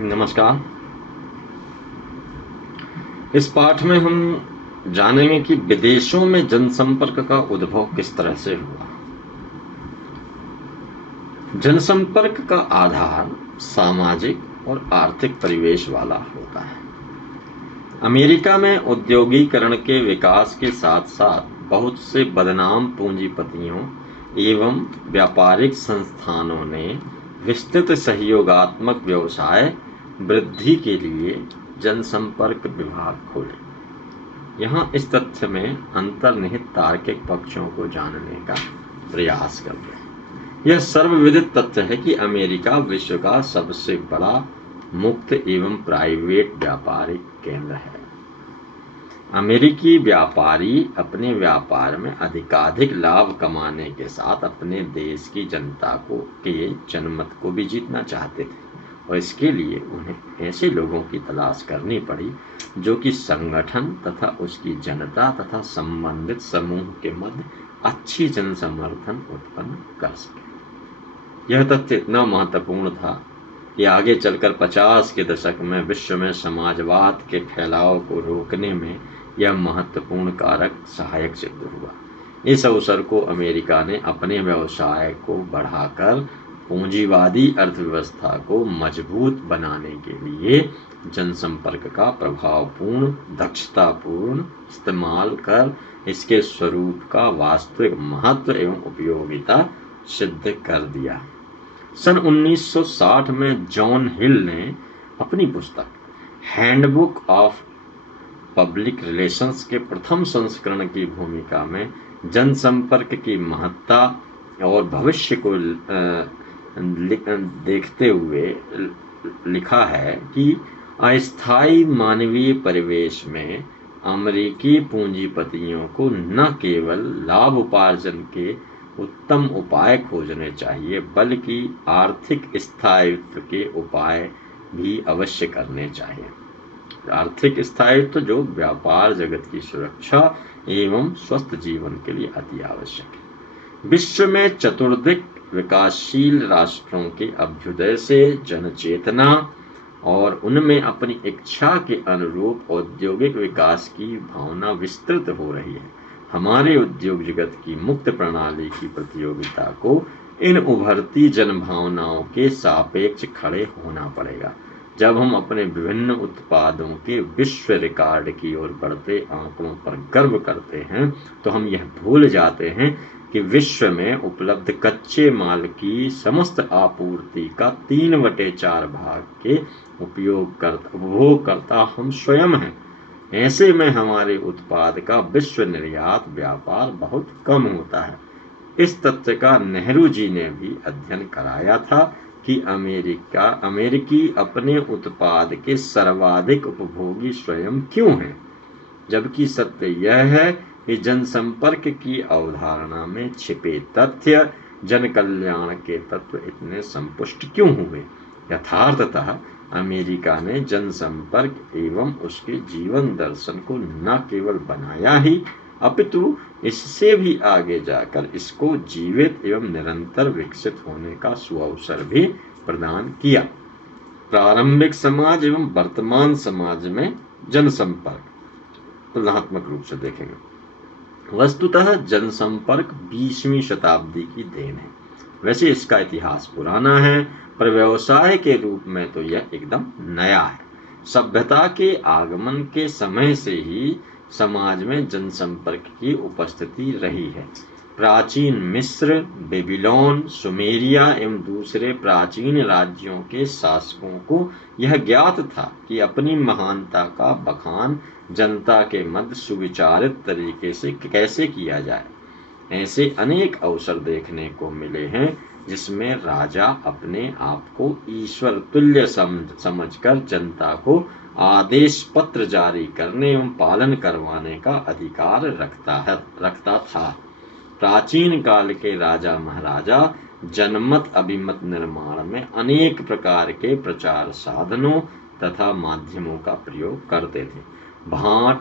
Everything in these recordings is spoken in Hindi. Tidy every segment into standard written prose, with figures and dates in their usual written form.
नमस्कार। इस पाठ में हम जानेंगे कि विदेशों में जनसंपर्क का उद्भव किस तरह से हुआ। जनसंपर्क का आधार सामाजिक और आर्थिक परिवेश वाला होता है। अमेरिका में औद्योगिकरण के विकास के साथ साथ बहुत से बदनाम पूंजीपतियों एवं व्यापारिक संस्थानों ने विस्तृत सहयोगात्मक व्यवसाय वृद्धि के लिए जनसंपर्क विभाग खोले। यहाँ इस तथ्य में अंतर्निहित तार्किक पक्षों को जानने का प्रयास करते हैं। यह सर्वविदित तथ्य है कि अमेरिका विश्व का सबसे बड़ा मुक्त एवं प्राइवेट व्यापारिक केंद्र है। अमेरिकी व्यापारी अपने व्यापार में अधिकाधिक लाभ कमाने के साथ अपने देश की जनता के जनमत को भी जीतना चाहते थे, और इसके लिए उन्हें ऐसे लोगों की तलाश करनी पड़ी जो कि संगठन तथा उसकी जनता तथा संबंधित समूह के मध्य अच्छी जनसमर्थन उत्पन्न कर सके। यह तथ्य इतना महत्वपूर्ण था कि आगे चलकर 50 के दशक में विश्व में समाजवाद के फैलाव को रोकने में यह महत्वपूर्ण कारक सहायक सिद्ध हुआ। इस अवसर को अमेरिका ने अपने व्यवसाय को बढ़ाकर पूंजीवादी अर्थव्यवस्था को मजबूत बनाने के लिए जनसंपर्क का प्रभावपूर्ण दक्षतापूर्ण इस्तेमाल कर इसके स्वरूप का वास्तविक महत्व एवं उपयोगिता सिद्ध कर दिया। सन 1960 में जॉन हिल ने अपनी पुस्तक हैंडबुक ऑफ पब्लिक रिलेशंस के प्रथम संस्करण की भूमिका में जनसंपर्क की महत्ता और भविष्य को देखते हुए लिखा है कि अस्थायी मानवीय परिवेश में अमेरिकी पूंजीपतियों को न केवल लाभ उपार्जन के उत्तम उपाय खोजने चाहिए बल्कि आर्थिक स्थायित्व के उपाय भी अवश्य करने चाहिए। आर्थिक स्थायित्व जो व्यापार जगत की सुरक्षा एवं स्वस्थ जीवन के लिए अति आवश्यक है। विश्व में चतुर्दिक विकासशील राष्ट्रों के अभ्युदय से जनचेतना और उनमें अपनी इच्छा के अनुरूप औद्योगिक विकास की भावना विस्तृत हो रही है। हमारे उद्योग जगत की मुक्त प्रणाली की प्रतियोगिता को इन उभरती जनभावनाओं के सापेक्ष खड़े होना पड़ेगा। जब हम अपने विभिन्न उत्पादों के विश्व रिकॉर्ड की ओर बढ़ते आंकड़ों पर गर्व करते हैं तो हम यह भूल जाते हैं कि विश्व में उपलब्ध कच्चे माल की समस्त आपूर्ति का 3/4 भाग के उपभोगकर्ता हम स्वयं हैं। ऐसे में हमारे उत्पाद का विश्व निर्यात व्यापार बहुत कम होता है। इस तथ्य का नेहरू जी ने भी अध्ययन कराया था कि अमेरिकी अपने उत्पाद के सर्वाधिक उपभोगी स्वयं क्यों हैं, जबकि सत्य यह है कि जनसंपर्क की अवधारणा में छिपे तथ्य जन कल्याण के तत्व इतने संपुष्ट क्यों हुए। यथार्थतः अमेरिका ने जनसंपर्क एवं उसके जीवन दर्शन को न केवल बनाया ही अपितु इससे भी आगे जाकर इसको जीवित एवं निरंतर विकसित होने का सुअवसर भी प्रदान किया। प्रारंभिक समाज एवं वर्तमान समाज में जनसंपर्क तुलनात्मक रूप से देखेंगे। वस्तुतः जनसंपर्क 20वीं शताब्दी की देन है। वैसे इसका इतिहास पुराना है, पर व्यवसाय के रूप में तो यह एकदम नया है। सभ्यता के आगमन के समय से ही समाज में जनसंपर्क की उपस्थिति रही है। प्राचीन मिस्र, बेबीलोन, सुमेरिया एवं दूसरे प्राचीन राज्यों के शासकों को यह ज्ञात था कि अपनी महानता का बखान जनता के मध्य सुविचारित तरीके से कैसे किया जाए। ऐसे अनेक अवसर देखने को मिले हैं जिसमें राजा अपने आप को ईश्वर तुल्य समझकर जनता को आदेश पत्र जारी करने एवं पालन करवाने का अधिकार रखता था। प्राचीन काल के राजा महाराजा जनमत अभिमत निर्माण में अनेक प्रकार के प्रचार साधनों तथा माध्यमों का प्रयोग करते थे। भाट,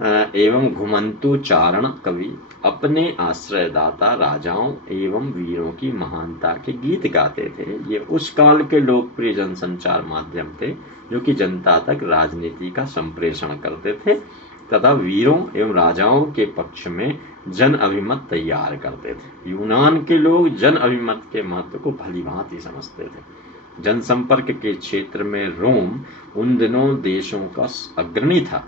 एवं घुमंतु चारण कवि अपने आश्रयदाता राजाओं एवं वीरों की महानता के गीत गाते थे। ये उस काल के लोकप्रिय जनसंचार माध्यम थे जो कि जनता तक राजनीति का संप्रेषण करते थे तथा वीरों एवं राजाओं के पक्ष में जन अभिमत तैयार करते थे। यूनान के लोग जन अभिमत के महत्व को भलीभांति समझते थे। जनसंपर्क के क्षेत्र में रोम उन दिनों देशों का अग्रणी था,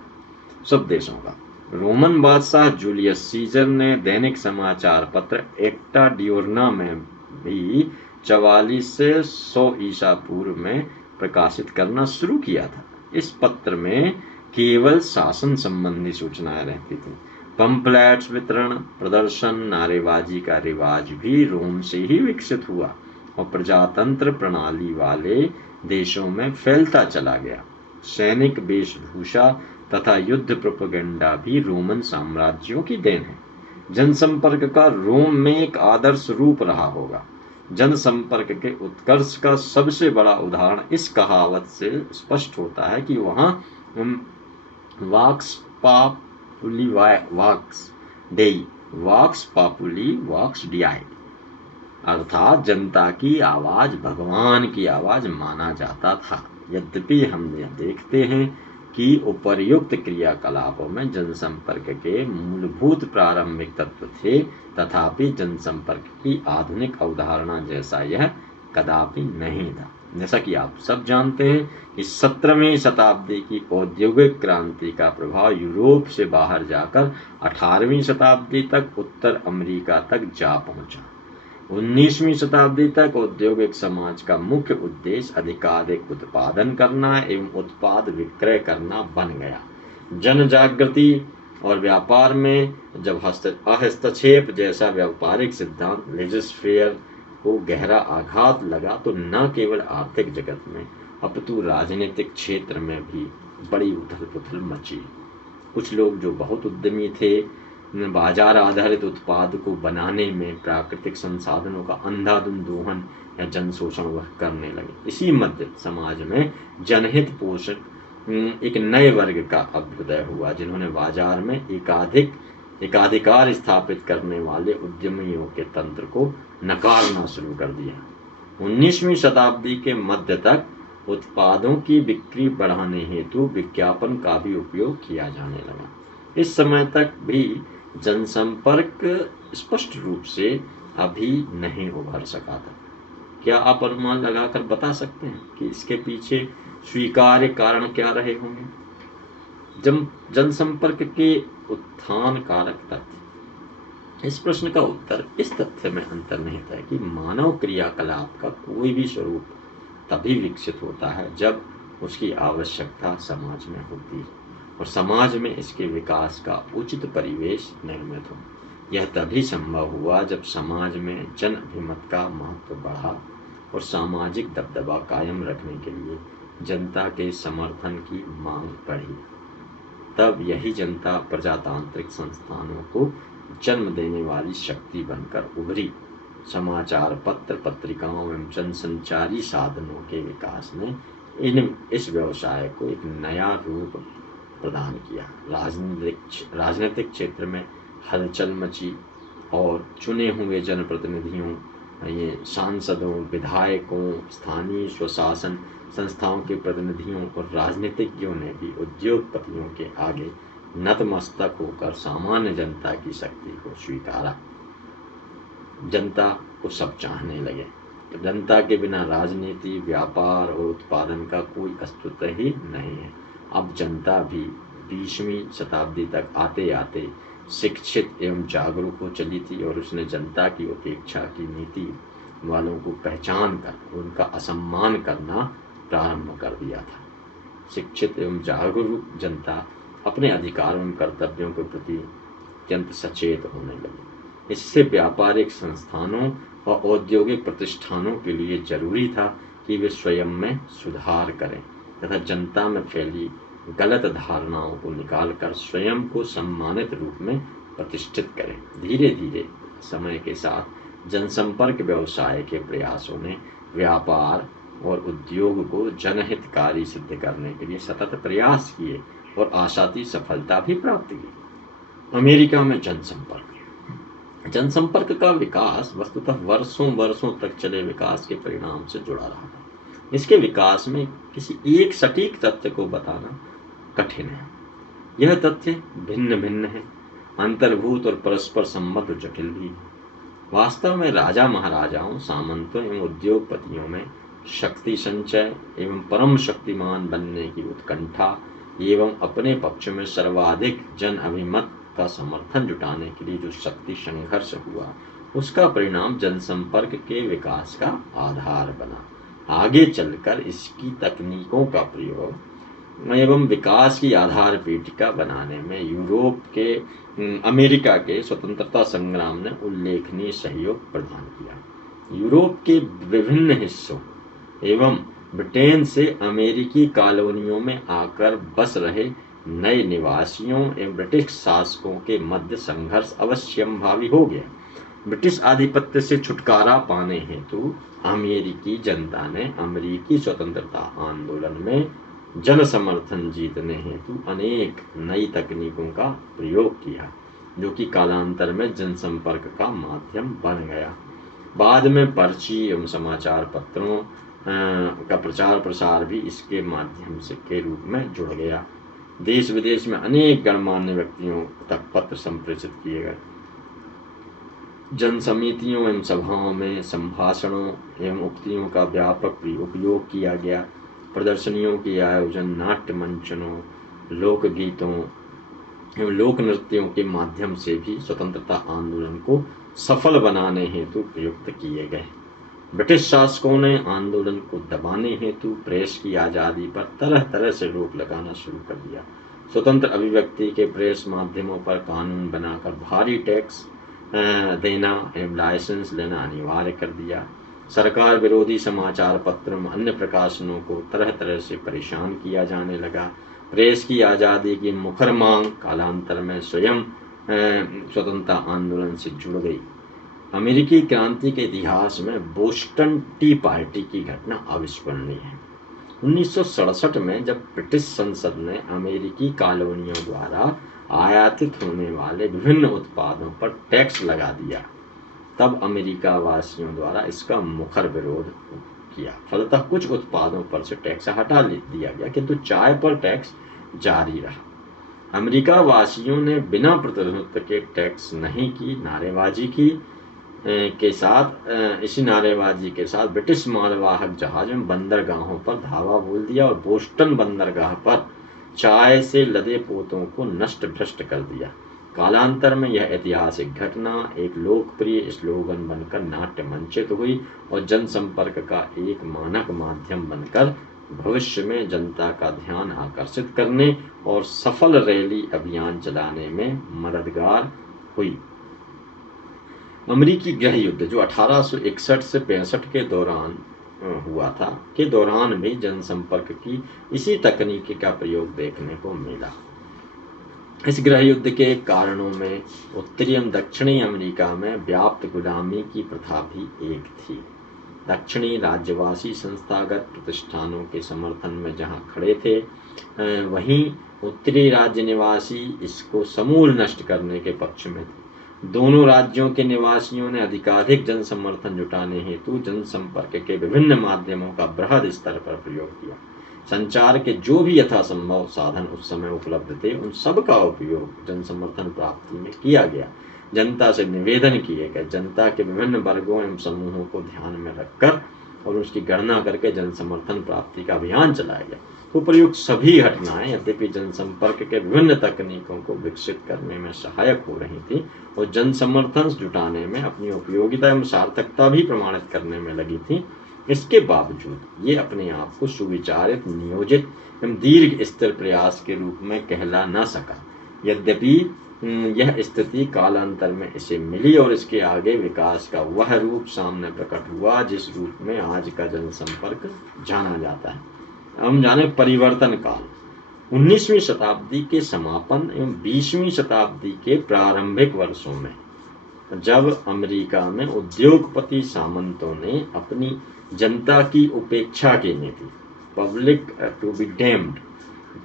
सब देशों का। रोमन बादशाह जूलियस सीजर ने दैनिक समाचार पत्र एक्टा डियोर्ना में भी 44 से 100 ईसा पूर्व में प्रकाशित करना शुरू किया था। इस पत्र में केवल शासन संबंधी सूचनाएं रहती थी। पंपलेट्स वितरण, प्रदर्शन, नारेबाजी का रिवाज भी रोम से ही विकसित हुआ और प्रजातंत्र प्रणाली वाले देशों में फैलता चला गया। सैनिक वेशभूषा तथा युद्ध प्रोपेगेंडा भी रोमन साम्राज्यों की देन है। जनसंपर्क का रोम में एक आदर्श रूप रहा होगा। जनसंपर्क के उत्कर्ष का सबसे बड़ा उदाहरण इस कहावत से स्पष्ट होता है कि वहाँ वाक्स पापुली वाक्स डेई, वाक्स पापुली वाक्स डियाई, अर्थात जनता की आवाज भगवान की आवाज माना जाता था। यद्यपि हम यह देखते हैं कि उपर्युक्त क्रियाकलापों में जनसंपर्क के मूलभूत प्रारंभिक तत्व थे, तथापि जनसंपर्क की आधुनिक अवधारणा जैसा यह कदापि नहीं था। जैसा कि आप सब जानते हैं कि 17वीं शताब्दी की औद्योगिक क्रांति का प्रभाव यूरोप से बाहर जाकर 18वीं शताब्दी तक उत्तर अमेरिका तक जा पहुंचा। 19वीं शताब्दी तक औद्योगिक समाज का मुख्य उद्देश्य अधिकाधिक उत्पादन करना एवं उत्पाद विक्रय करना बन गया। जन जागृति और व्यापार में जब हस्तक्षेप जैसा व्यापारिक सिद्धांत लेजिस्फेयर को गहरा आघात लगा तो न केवल आर्थिक जगत में अपितु राजनीतिक क्षेत्र में भी बड़ी उथल पुथल मची। कुछ लोग जो बहुत उद्यमी थे बाजार आधारित उत्पाद को बनाने में प्राकृतिक संसाधनों का अंधाधुंध दोहन या जन शोषण वह करने लगे। इसी मध्य समाज में जनहित पोषक एक नए वर्ग का अभ्युदय हुआ जिन्होंने बाजार में एकाधिकार स्थापित करने वाले उद्यमियों के तंत्र को नकारना शुरू कर दिया। 19वीं शताब्दी के मध्य तक उत्पादों की बिक्री बढ़ाने हेतु विज्ञापन का भी उपयोग किया जाने लगा। इस समय तक भी जनसंपर्क स्पष्ट रूप से अभी नहीं उभर सका था। क्या आप अनुमान लगाकर बता सकते हैं कि इसके पीछे स्वीकार्य कारण क्या रहे होंगे? जनसंपर्क के उत्थान कारक तथ्य। इस प्रश्न का उत्तर इस तथ्य में अंतर्निहित है कि मानव क्रियाकलाप का कोई भी स्वरूप तभी विकसित होता है जब उसकी आवश्यकता समाज में होती है और समाज में इसके विकास का उचित परिवेश निर्मित हो। यह तभी संभव हुआ जब समाज में जन अभिमत का महत्व बढ़ा और सामाजिक दबदबा कायम रखने के लिए जनता के समर्थन की मांग बढ़ी। तब यही जनता प्रजातांत्रिक संस्थानों को जन्म देने वाली शक्ति बनकर उभरी। समाचार पत्र, पत्रिकाओं एवं जनसंचारी साधनों के विकास ने इस व्यवसाय को एक नया रूप प्रदान किया। राजनीतिक क्षेत्र में हलचल मची और चुने हुए जनप्रतिनिधियों, ये सांसदों, विधायकों, स्थानीय स्वशासन संस्थाओं के प्रतिनिधियों और राजनीतिज्ञों ने भी उद्योगपतियों के आगे नतमस्तक होकर सामान्य जनता की शक्ति को स्वीकारा। जनता को सब चाहने लगे। जनता के बिना राजनीति, व्यापार और उत्पादन का कोई अस्तित्व ही नहीं है। अब जनता भी 20वीं शताब्दी तक आते आते शिक्षित एवं जागरूक हो चली थी और उसने जनता की उपेक्षा की नीति वालों को पहचान कर उनका असम्मान करना प्रारंभ कर दिया था। शिक्षित एवं जागरूक जनता अपने अधिकारों एवं कर्तव्यों के प्रति अत्यंत सचेत होने लगी। इससे व्यापारिक संस्थानों और औद्योगिक प्रतिष्ठानों के लिए जरूरी था कि वे स्वयं में सुधार करें तथा जनता में फैली गलत धारणाओं को निकालकर स्वयं को सम्मानित रूप में प्रतिष्ठित करें। धीरे धीरे समय के साथ जनसंपर्क व्यवसाय के प्रयासों ने व्यापार और उद्योग को जनहितकारी सिद्ध करने के लिए सतत प्रयास किए और आशाती सफलता भी प्राप्त की। अमेरिका में जनसंपर्क का विकास वस्तुतः वर्षों वर्षों तक चले विकास के परिणाम से जुड़ा रहा है। इसके विकास में किसी एक सटीक तथ्य को बताना कठिन है। यह तथ्य भिन्न भिन्न है, अंतर्भूत और परस्पर संबद्ध जटिल भी है। वास्तव में राजा महाराजाओं, सामंतों एवं उद्योगपतियों में शक्ति संचय एवं परम शक्तिमान बनने की उत्कंठा एवं अपने पक्ष में सर्वाधिक जन अभिमत का समर्थन जुटाने के लिए जो शक्ति संघर्ष हुआ, उसका परिणाम जनसंपर्क के विकास का आधार बना। आगे चलकर इसकी तकनीकों का प्रयोग एवं विकास की आधार पीठिका बनाने में यूरोप के अमेरिका के स्वतंत्रता संग्राम ने उल्लेखनीय सहयोग प्रदान किया। यूरोप के विभिन्न हिस्सों एवं ब्रिटेन से अमेरिकी कॉलोनियों में आकर बस रहे नए निवासियों एवं ब्रिटिश शासकों के मध्य संघर्ष अवश्यंभावी हो गया। ब्रिटिश आधिपत्य से छुटकारा पाने हेतु अमेरिकी जनता ने अमेरिकी स्वतंत्रता आंदोलन में जन समर्थन जीतने हेतु अनेक नई तकनीकों का प्रयोग किया, जो कि कालांतर में जनसंपर्क का माध्यम बन गया। बाद में पर्ची एवं समाचार पत्रों का प्रचार प्रसार भी इसके माध्यम से के रूप में जुड़ गया। देश विदेश में अनेक गणमान्य व्यक्तियों तक पत्र संप्रेषित किए गए। जन समितियों एवं सभाओं में संभाषणों एवं उक्तियों का व्यापक उपयोग किया गया। प्रदर्शनियों के आयोजन, नाट्य मंचनों, लोकगीतों एवं लोक नृत्यों के माध्यम से भी स्वतंत्रता आंदोलन को सफल बनाने हेतु प्रयुक्त किए गए। ब्रिटिश शासकों ने आंदोलन को दबाने हेतु प्रेस की आज़ादी पर तरह तरह से रोक लगाना शुरू कर दिया। स्वतंत्र अभिव्यक्ति के प्रेस माध्यमों पर कानून बनाकर भारी टैक्स देना एवं लाइसेंस लेना अनिवार्य कर दिया। सरकार विरोधी समाचार पत्रों में अन्य प्रकाशनों को तरह तरह से परेशान किया जाने लगा। प्रेस की आज़ादी की मुखर मांग कालांतर में स्वयं स्वतंत्रता आंदोलन से जुड़ गई। अमेरिकी क्रांति के इतिहास में बोस्टन टी पार्टी की घटना अविस्मरणीय है। 1967 में जब ब्रिटिश संसद ने अमेरिकी कॉलोनियों द्वारा आयातित होने वाले विभिन्न उत्पादों पर टैक्स लगा दिया, तब अमेरिका वासियों द्वारा इसका मुखर विरोध किया। फलतः कुछ उत्पादों पर से टैक्स हटा दिया गया, किंतु चाय पर टैक्स जारी रहा। अमेरिका वासियों ने बिना प्रतिनिधित्व के टैक्स नहीं की नारेबाजी की के साथ इसी नारेबाजी के साथ ब्रिटिश मालवाहक जहाज में बंदरगाहों पर धावा बोल दिया और बोस्टन बंदरगाह पर चाय से लदे पोतों को नष्ट भ्रष्ट कर दिया। कालांतर में यह ऐतिहासिक घटना एक लोकप्रिय स्लोगन बनकर नाट्य मंचित हुई और जनसंपर्क का एक मानक माध्यम बनकर भविष्य में जनता का ध्यान आकर्षित करने और सफल रैली अभियान चलाने में मददगार हुई। अमेरिकी गृह युद्ध जो 1861 से 65 के दौरान हुआ था, के दौरान भी जनसंपर्क की इसी तकनीक का प्रयोग देखने को मिला। इस गृह युद्ध के कारणों में उत्तरी एवं दक्षिणी अमेरिका में व्याप्त गुलामी की प्रथा भी एक थी। दक्षिणी राज्यवासी संस्थागत प्रतिष्ठानों के समर्थन में जहां खड़े थे, वहीं उत्तरी राज्य निवासी इसको समूल नष्ट करने के पक्ष में थे। दोनों राज्यों के निवासियों ने अधिकाधिक जन समर्थन जुटाने हेतु जनसंपर्क के विभिन्न माध्यमों का बृहद स्तर पर प्रयोग किया। संचार के जो भी यथासंभव साधन उस समय उपलब्ध थे, उन सब का उपयोग जन समर्थन प्राप्ति में किया गया। जनता से निवेदन किए गए, जनता के विभिन्न वर्गों एवं समूहों को ध्यान में रखकर और उसकी गणना करके जन समर्थन प्राप्ति का अभियान चलाया गया। उपयुक्त सभी घटनाएं यद्यपि जनसंपर्क के विभिन्न तकनीकों को विकसित करने में सहायक हो रही थी और जन समर्थन जुटाने में अपनी उपयोगिता एवं सार्थकता भी प्रमाणित करने में लगी थी, इसके बावजूद ये अपने आप को सुविचारित, नियोजित एवं दीर्घ स्थिर प्रयास के रूप में कहला न सका। यद्यपि यह स्थिति कालांतर में इसे मिली और इसके आगे विकास का वह रूप सामने प्रकट हुआ जिस रूप में आज का जनसंपर्क जाना जाता है। हम जाने परिवर्तन काल। 19वीं शताब्दी के समापन एवं 20वीं शताब्दी के प्रारंभिक वर्षों में जब अमेरिका में उद्योगपति सामंतों ने अपनी जनता की उपेक्षा की नीति, पब्लिक टू बी डैम्ड,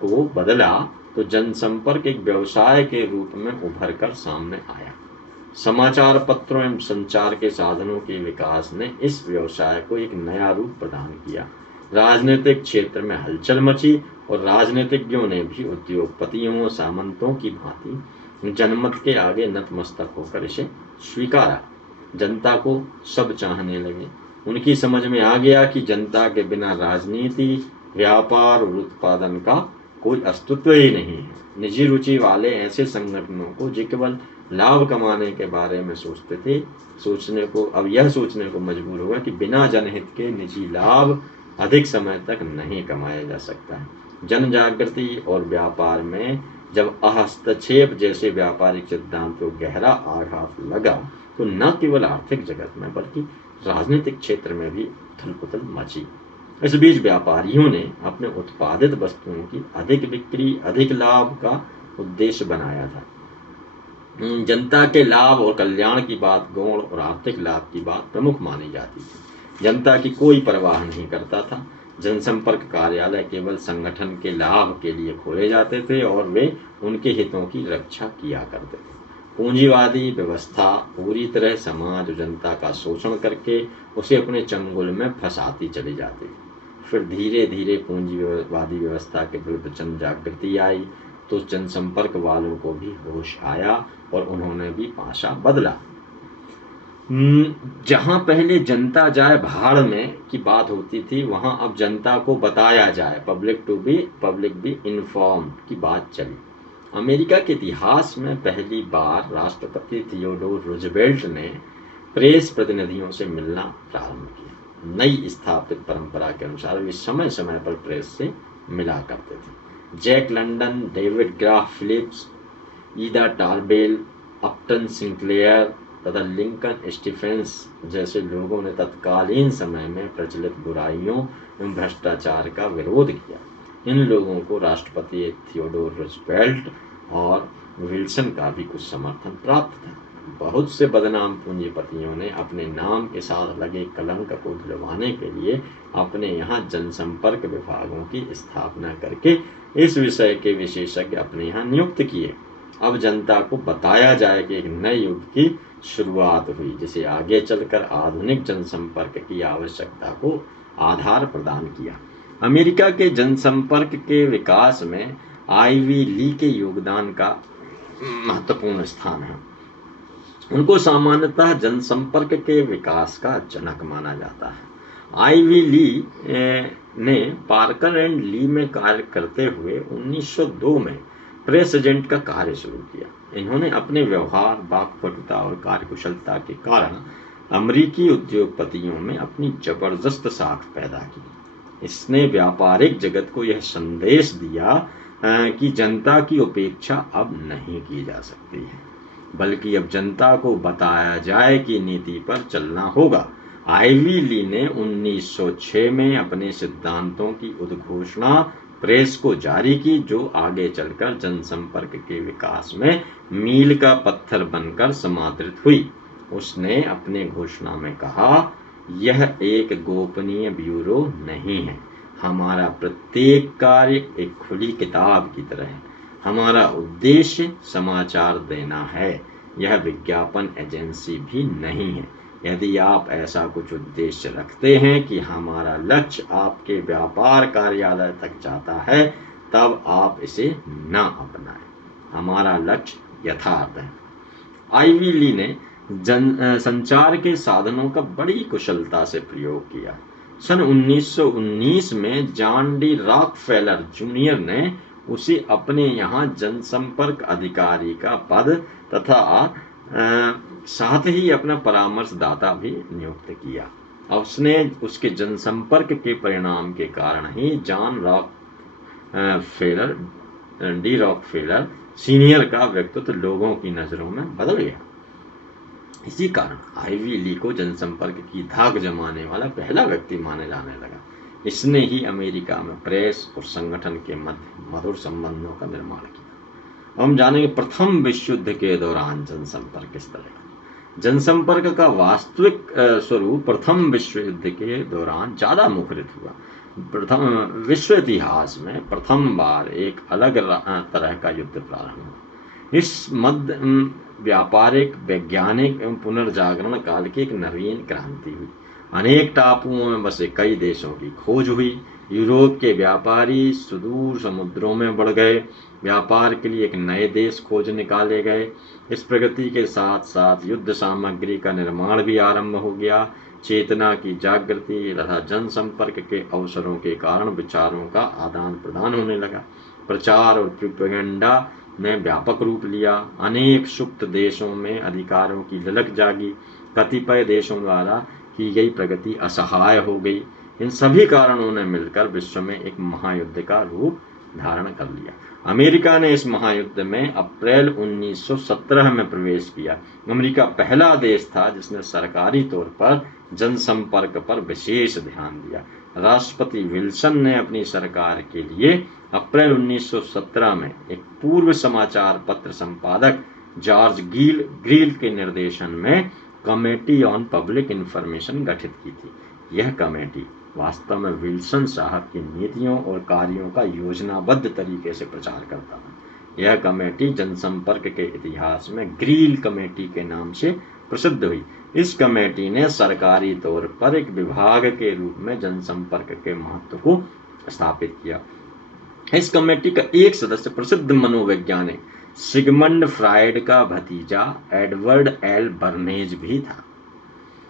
को बदला, तो जनसंपर्क एक व्यवसाय के रूप में उभर कर सामने आया। समाचार पत्रों एवं संचार के साधनों के विकास ने इस व्यवसाय को एक नया रूप प्रदान किया। राजनीतिक क्षेत्र में हलचल मची और राजनीतिज्ञों ने भी उद्योगपतियों सामंतों की भांति जनमत के आगे नतमस्तक होकर इसे स्वीकारा। जनता को सब चाहने लगे। उनकी समझ में आ गया कि जनता के बिना राजनीति, व्यापार और उत्पादन का कोई अस्तित्व ही नहीं है। निजी रुचि वाले ऐसे संगठनों को जो केवल लाभ कमाने के बारे में सोचते थे, अब यह सोचने को मजबूर हुआ कि बिना जनहित के निजी लाभ अधिक समय तक नहीं कमाया जा सकता है। जन जागृति और व्यापार में जब हस्तक्षेप जैसे व्यापारिक सिद्धांतों गहरा आघात लगा तो न केवल आर्थिक जगत में बल्कि राजनीतिक क्षेत्र में भी उथल-पुथल मची। इस बीच व्यापारियों ने अपने उत्पादित वस्तुओं की अधिक बिक्री, अधिक लाभ का उद्देश्य बनाया था। जनता के लाभ और कल्याण की बात गौण और आर्थिक लाभ की बात प्रमुख मानी जाती थी। जनता की कोई परवाह नहीं करता था। जनसंपर्क कार्यालय केवल संगठन के लाभ के लिए खोले जाते थे और वे उनके हितों की रक्षा किया करते थे। पूंजीवादी व्यवस्था पूरी तरह समाज और जनता का शोषण करके उसे अपने चंगुल में फंसाती चली जाती थी। फिर धीरे धीरे पूंजीवादी व्यवस्था के विरुद्ध जन जागृति आई तो जनसंपर्क वालों को भी होश आया और उन्होंने भी पासा बदला। जहां पहले जनता जाए भाड़ में की बात होती थी, वहां अब जनता को बताया जाए, पब्लिक बी इन्फॉर्म्ड की बात चली। अमेरिका के इतिहास में पहली बार राष्ट्रपति थियोडोर रूजवेल्ट ने प्रेस प्रतिनिधियों से मिलना प्रारंभ किया। नई स्थापित परंपरा के अनुसार वे समय समय पर प्रेस से मिला करते थे। Jack London, David Graham Phillips, Ida Tarbell, Upton Sinclair तथा लिंकन स्टीफेंस जैसे लोगों ने तत्कालीन समय में प्रचलित बुराइयों एवं भ्रष्टाचार का विरोध किया। इन लोगों को राष्ट्रपति थियोडोर रूजवेल्ट और विल्सन का भी कुछ समर्थन प्राप्त था। बहुत से बदनाम पूंजीपतियों ने अपने नाम के साथ लगे कलंक को धुलवाने के लिए अपने यहाँ जनसंपर्क विभागों की स्थापना करके इस विषय के विशेषज्ञ अपने यहाँ नियुक्त किए। अब जनता को बताया जाए कि एक नए युग की शुरुआत हुई, जिसे आगे चलकर आधुनिक जनसंपर्क की आवश्यकता को आधार प्रदान किया। अमेरिका के जनसंपर्क के विकास में आईवी ली के योगदान का महत्वपूर्ण स्थान है। उनको सामान्यतः जनसंपर्क के विकास का जनक माना जाता है। आईवी ली ने पार्कर एंड ली में कार्य करते हुए 1902 में प्रेस एजेंट का कार्य शुरू किया। इन्होंने अपने व्यवहार, वाक्पटुता और कार्यकुशलता के कारण अमेरिकी उद्योगपतियों में अपनी जबरदस्त साख पैदा की। इसने व्यापारिक जगत को यह संदेश दिया कि जनता की उपेक्षा अब नहीं की जा सकती है, बल्कि अब जनता को बताया जाए कि नीति पर चलना होगा। आईवी ली ने 1906 में अपने सिद्धांतों की उद्घोषणा प्रेस को जारी की, जो आगे चलकर जनसंपर्क के विकास में मील का पत्थर बनकर समादृत हुई। उसने अपने घोषणा में कहा, यह एक गोपनीय ब्यूरो नहीं है। हमारा प्रत्येक कार्य एक खुली किताब की तरह है। हमारा उद्देश्य समाचार देना है। यह विज्ञापन एजेंसी भी नहीं है। यदि आप ऐसा कुछ उद्देश्य रखते हैं कि हमारा लक्ष्य आपके व्यापार कार्यालय तक जाता है, तब आप इसे न अपनाएं। हमारा लक्ष्य यथार्थ है। आईवी ली ने संचार के साधनों का बड़ी कुशलता से प्रयोग किया। सन 1919 में जॉन डी रॉकफेलर जूनियर ने उसे अपने यहाँ जनसंपर्क अधिकारी का पद तथा साथ ही अपना परामर्शदाता भी नियुक्त किया। उसने उसके जनसंपर्क के परिणाम के कारण ही जॉन डी रॉकफेलर सीनियर का व्यक्तित्व लोगों की नजरों में बदल गया। इसी कारण आईवी ली को जनसंपर्क की धाक जमाने वाला पहला व्यक्ति माने जाने लगा। इसने ही अमेरिका में प्रेस और संगठन के मध्य मधुर संबंधों का निर्माण किया। हम जानेंगे प्रथम विश्व युद्ध के दौरान जनसंपर्क किस तरह का। जनसंपर्क का वास्तविक स्वरूप प्रथम विश्व युद्ध के दौरान ज्यादा मुखरित हुआ। प्रथम विश्व इतिहास में प्रथम बार एक अलग तरह का युद्ध प्रारंभ हुआ। इस मध्य व्यापारिक, वैज्ञानिक एवं पुनर्जागरण काल की एक नवीन क्रांति हुई। अनेक टापुओं में बसे कई देशों की खोज हुई। यूरोप के व्यापारी सुदूर समुद्रों में बढ़ गए। व्यापार के लिए एक नए देश खोज निकाले गए। इस प्रगति के साथ साथ युद्ध सामग्री का निर्माण भी आरंभ हो गया। चेतना की जागृति तथा जनसंपर्क के अवसरों के कारण विचारों का आदान प्रदान होने लगा। प्रचार और प्रोपेगेंडा ने व्यापक रूप लिया। अनेक सुप्त देशों में अधिकारों की ललक जागी। कतिपय देशों द्वारा की गई प्रगति असहाय हो गई। इन सभी कारणों ने मिलकर विश्व में एक महायुद्ध का रूप धारण कर लिया। अमेरिका ने इस महायुद्ध में अप्रैल 1917 में प्रवेश किया। अमेरिका पहला देश था जिसने सरकारी तौर पर जनसंपर्क पर विशेष ध्यान दिया। राष्ट्रपति विल्सन ने अपनी सरकार के लिए अप्रैल 1917 में एक पूर्व समाचार पत्र संपादक जॉर्ज ग्रील के निर्देशन में कमेटी ऑन पब्लिक इंफॉर्मेशन गठित की थी। यह कमेटी वास्तव में विल्सन साहब की नीतियों और कार्यों का योजनाबद्ध तरीके से प्रचार करता था। यह कमेटी जनसंपर्क के इतिहास में ग्रील कमेटी के नाम से प्रसिद्ध हुई। इस कमेटी ने सरकारी तौर पर एक विभाग के रूप में जनसंपर्क के महत्व को स्थापित किया। इस कमेटी का एक सदस्य प्रसिद्ध मनोवैज्ञानिक सिगमंड फ्राइड का भतीजा एडवर्ड एल बर्नेज भी था।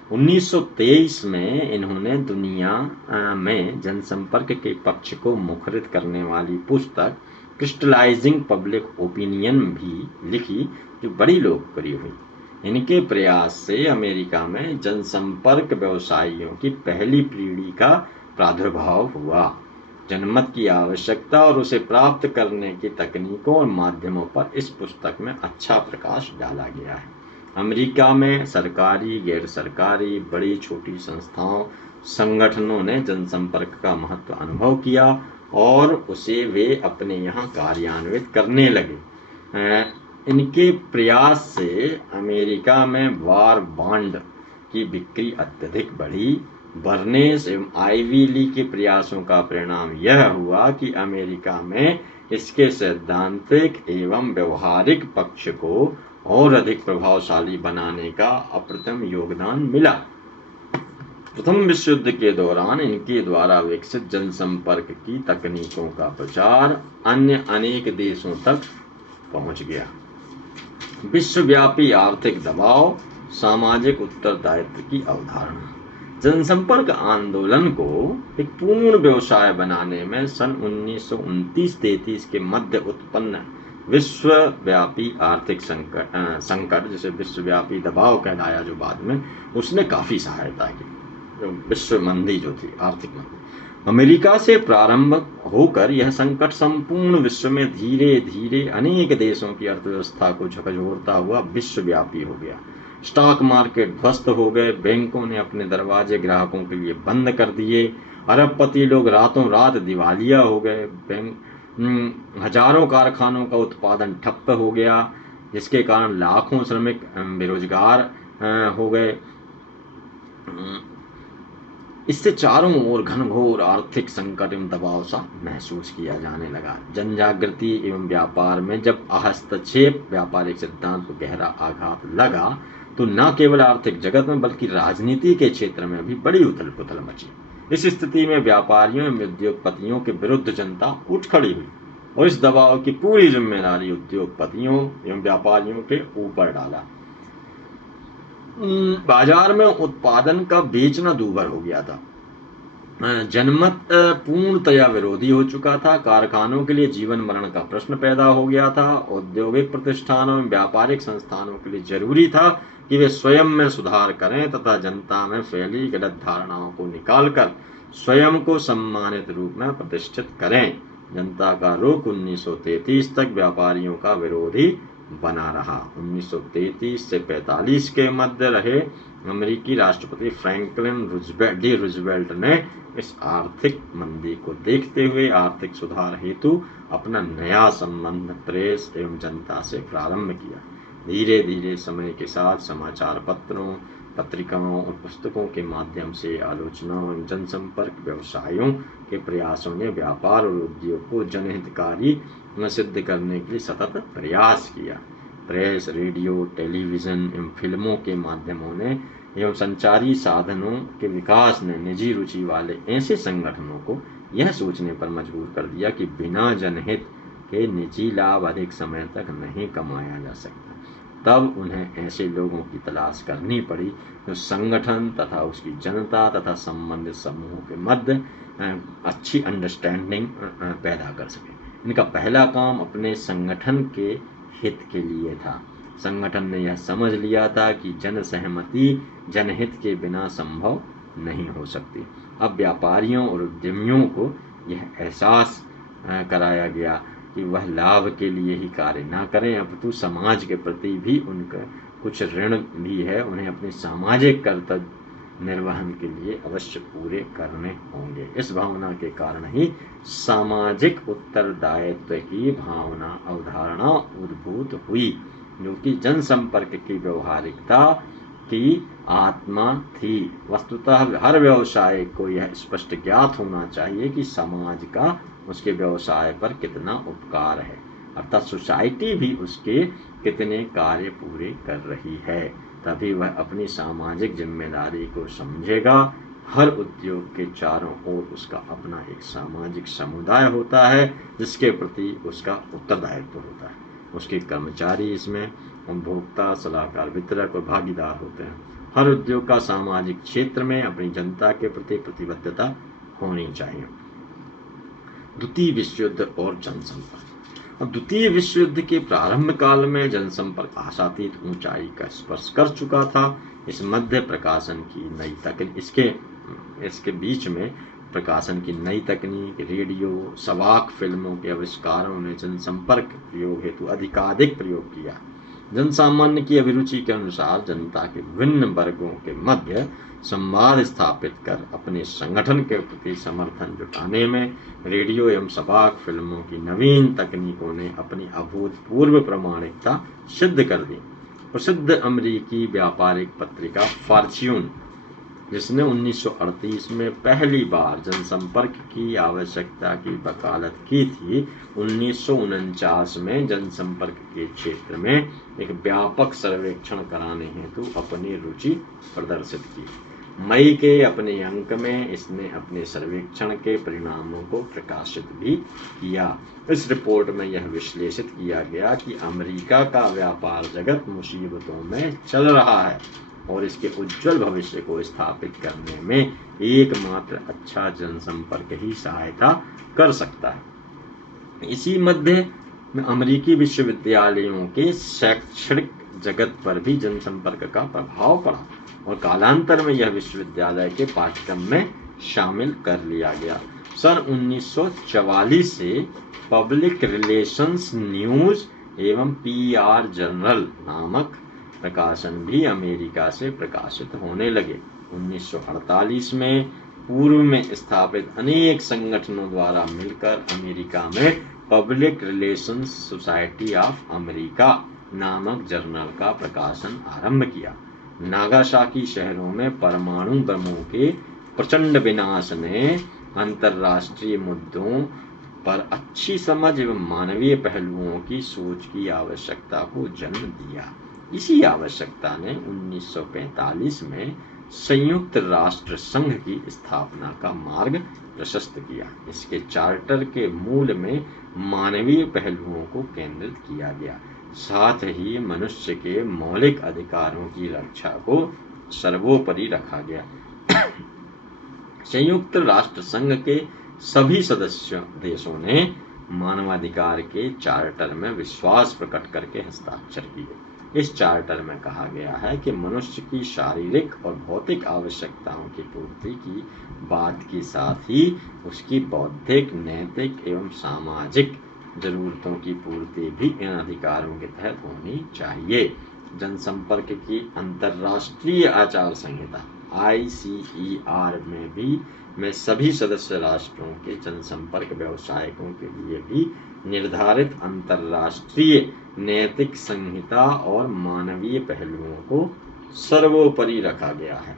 1923 में इन्होंने दुनिया में जनसंपर्क के पक्ष को मुखरित करने वाली पुस्तक क्रिस्टलाइजिंग पब्लिक ओपिनियन भी लिखी, जो बड़ी लोकप्रिय हुई। इनके प्रयास से अमेरिका में जनसंपर्क व्यवसायियों की पहली पीढ़ी का प्रादुर्भाव हुआ। जनमत की आवश्यकता और उसे प्राप्त करने की तकनीकों और माध्यमों पर इस पुस्तक में अच्छा प्रकाश डाला गया है। अमेरिका में सरकारी, गैर सरकारी, बड़ी छोटी संस्थाओं, संगठनों ने जनसंपर्क का महत्व अनुभव किया और उसे वे अपने यहाँ कार्यान्वित करने लगे। इनके प्रयास से अमेरिका में वार बॉन्ड की बिक्री अत्यधिक बढ़ी। बर्नेस एवं आइवी ली के प्रयासों का परिणाम यह हुआ कि अमेरिका में इसके सैद्धांतिक एवं व्यवहारिक पक्ष को और अधिक प्रभावशाली बनाने का अप्रतिम योगदान मिला। प्रथम विश्व युद्ध के दौरान इनके द्वारा विकसित जनसंपर्क की तकनीकों का प्रचार अन्य अनेक देशों तक पहुंच गया। विश्वव्यापी आर्थिक दबाव, सामाजिक उत्तरदायित्व की अवधारणा। जनसंपर्क आंदोलन को एक पूर्ण व्यवसाय बनाने में सन 1929-33 के मध्य उत्पन्न विश्वव्यापी आर्थिक संकट जिसे विश्वव्यापी दबाव कहलाया, जो बाद में उसने काफी सहायता की। विश्व मंदी जो थी, आर्थिक मंदी, अमेरिका से प्रारंभ होकर यह संकट संपूर्ण विश्व में धीरे धीरे अनेक देशों की अर्थव्यवस्था को झकझोरता हुआ विश्वव्यापी हो गया। स्टॉक मार्केट ध्वस्त हो गए। बैंकों ने अपने दरवाजे ग्राहकों के लिए बंद कर दिए। अरबपति लोग रातों रात दिवालिया हो गए। हजारों कारखानों का उत्पादन ठप्प हो गया, जिसके कारण लाखों श्रमिक बेरोजगार हो गए। इससे चारों ओर घनघोर आर्थिक संकट एवं दबाव सा महसूस किया जाने लगा। जनजागृति एवं व्यापार में जब हस्तक्षेप व्यापारिक सिद्धांत को गहरा आघात लगा, तो न केवल आर्थिक जगत में बल्कि राजनीति के क्षेत्र में भी बड़ी उथल पुथल मची। इस स्थिति में व्यापारियों एवं उद्योगपतियों के विरुद्ध जनता उठ खड़ी हुई और इस दबाव की पूरी जिम्मेदारी उद्योगपतियों एवं व्यापारियों के ऊपर डाला। बाजार में उत्पादन का बेचना दूभर हो गया था। जनमत पूर्णतया विरोधी हो चुका था। कारखानों के लिए जीवन मरण का प्रश्न पैदा हो गया था। औद्योगिक प्रतिष्ठानों एवं व्यापारिक संस्थानों के लिए जरूरी था कि वे स्वयं में सुधार करें तथा जनता में फैली गलत धारणाओं को निकालकर स्वयं को सम्मानित रूप में प्रतिष्ठित करें। जनता का रुख 1933 तक व्यापारियों का विरोधी बना रहा। 1933 से 45 के मध्य रहे अमेरिकी राष्ट्रपति फ्रैंकलिन डी रूजवेल्ट ने इस आर्थिक मंदी को देखते हुए आर्थिक सुधार हेतु अपना नया संबंध प्रेस एवं जनता से प्रारंभ किया। धीरे धीरे समय के साथ समाचार पत्रों, पत्रिकाओं और पुस्तकों के माध्यम से आलोचनाओं एवं जनसंपर्क व्यवसायों के प्रयासों ने व्यापार और उद्योग को जनहितकारी सिद्ध करने के लिए सतत प्रयास किया। प्रेस, रेडियो, टेलीविजन एवं फिल्मों के माध्यमों ने एवं संचारी साधनों के विकास ने निजी रुचि वाले ऐसे संगठनों को यह सोचने पर मजबूर कर दिया कि बिना जनहित के निजी लाभ अधिक समय तक नहीं कमाया जा सकता। तब उन्हें ऐसे लोगों की तलाश करनी पड़ी जो संगठन तथा उसकी जनता तथा संबंधित समूहों के मध्य अच्छी अंडरस्टैंडिंग पैदा कर सके। इनका पहला काम अपने संगठन के हित के लिए था। संगठन ने यह समझ लिया था कि जन सहमति जनहित के बिना संभव नहीं हो सकती। अब व्यापारियों और उद्यमियों को यह एहसास कराया गया कि वह लाभ के लिए ही कार्य न करें, अपितु समाज के प्रति भी उनका कुछ ऋण भी है, उन्हें अपने सामाजिक कर्तव्य निर्वहन के लिए अवश्य पूरे करने होंगे। इस भावना के कारण ही सामाजिक उत्तरदायित्व की भावना अवधारणा उद्भूत हुई, जो कि जनसंपर्क की व्यवहारिकता की आत्मा थी। वस्तुतः हर व्यवसाय को यह स्पष्ट ज्ञात होना चाहिए कि समाज का उसके व्यवसाय पर कितना उपकार है, अर्थात सोसाइटी भी उसके कितने कार्य पूरे कर रही है, तभी वह अपनी सामाजिक जिम्मेदारी को समझेगा। हर उद्योग के चारों ओर उसका अपना एक सामाजिक समुदाय होता है जिसके प्रति उसका उत्तरदायित्व होता है। उसके कर्मचारी इसमें उपभोक्ता, सलाहकार, वितरक और भागीदार होते हैं। हर उद्योग का सामाजिक क्षेत्र में अपनी जनता के प्रति प्रतिबद्धता होनी चाहिए। द्वितीय विश्व युद्ध और जनसंपर्क। अब द्वितीय विश्व युद्ध के प्रारंभ काल में जनसंपर्क आशातीत ऊंचाई का स्पर्श कर चुका था। इस मध्य प्रकाशन की नई तकनीक इसके बीच में प्रकाशन की नई तकनीक, रेडियो, सवाक फिल्मों के आविष्कारों ने जनसंपर्क प्रयोग हेतु अधिकाधिक प्रयोग किया। जनसामान्य की अभिरुचि के अनुसार जनता के विभिन्न वर्गों के मध्य संवाद स्थापित कर अपने संगठन के प्रति समर्थन जुटाने में रेडियो एवं सवाक फिल्मों की नवीन तकनीकों ने अपनी अभूतपूर्व प्रामाणिकता सिद्ध कर दी। प्रसिद्ध अमेरिकी व्यापारिक पत्रिका फॉर्च्यून, जिसने 1938 में पहली बार जनसंपर्क की आवश्यकता की वकालत की थी, 1949 में जनसंपर्क के क्षेत्र में एक व्यापक सर्वेक्षण कराने हेतु अपनी रुचि प्रदर्शित की। मई के अपने अंक में इसने अपने सर्वेक्षण के परिणामों को प्रकाशित भी किया। इस रिपोर्ट में यह विश्लेषित किया गया कि अमेरिका का व्यापार जगत मुसीबतों में चल रहा है और इसके उज्जवल भविष्य को स्थापित करने में एकमात्र अच्छा जनसंपर्क ही सहायता कर सकता है। इसी मध्य में अमेरिकी विश्वविद्यालयों के शैक्षणिक जगत पर भी जनसंपर्क का प्रभाव पड़ा और कालांतर में यह विश्वविद्यालय के पाठ्यक्रम में शामिल कर लिया गया। सन 1944 से पब्लिक रिलेशंस न्यूज एवं पीआर जर्नल नामक प्रकाशन भी अमेरिका से प्रकाशित होने लगे। 1948 में पूर्व में स्थापित अनेक संगठनों द्वारा मिलकर अमेरिका में public relations society of America नामक जर्नल का प्रकाशन आरंभ किया। नागासाकी शहरों में परमाणु बमों के प्रचंड विनाश ने अंतर्राष्ट्रीय मुद्दों पर अच्छी समझ एवं मानवीय पहलुओं की सोच की आवश्यकता को जन्म दिया। इसी आवश्यकता ने 1945 में संयुक्त राष्ट्र संघ की स्थापना का मार्ग प्रशस्त किया। इसके चार्टर के मूल में मानवीय पहलुओं को केंद्रित किया गया, साथ ही मनुष्य के मौलिक अधिकारों की रक्षा को सर्वोपरि रखा गया। संयुक्त राष्ट्र संघ के सभी सदस्य देशों ने मानवाधिकार के चार्टर में विश्वास प्रकट करके हस्ताक्षर किए। इस चार्टर में कहा गया है कि मनुष्य की शारीरिक और भौतिक आवश्यकताओं की पूर्ति की बात के साथ ही उसकी बौद्धिक, नैतिक एवं सामाजिक जरूरतों की पूर्ति भी इन अधिकारों के तहत होनी चाहिए। जनसंपर्क की अंतर्राष्ट्रीय आचार संहिता ICER में सभी सदस्य राष्ट्रों के जनसंपर्क व्यवसायिकों के लिए भी निर्धारित अंतर्राष्ट्रीय नैतिक संहिता और मानवीय पहलुओं को सर्वोपरि रखा गया है।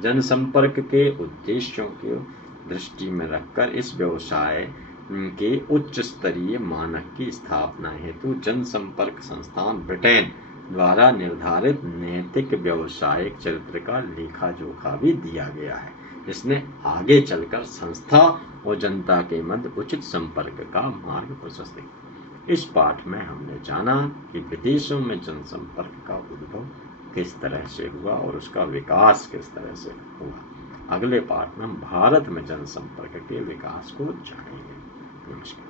जनसंपर्क के उद्देश्यों को दृष्टि में रखकर इस व्यवसाय के उच्च स्तरीय मानक की स्थापना हेतु जनसंपर्क संस्थान ब्रिटेन द्वारा निर्धारित नैतिक व्यवसायिक चरित्र का लेखा जोखा भी दिया गया है। इसने आगे चलकर संस्था और जनता के मध्य उचित संपर्क का मार्ग प्रशस्त किया। इस पाठ में हमने जाना कि विदेशों में जनसंपर्क का उद्भव किस तरह से हुआ और उसका विकास किस तरह से हुआ। अगले पाठ में हम भारत में जनसंपर्क के विकास को जानेंगे। नमस्कार।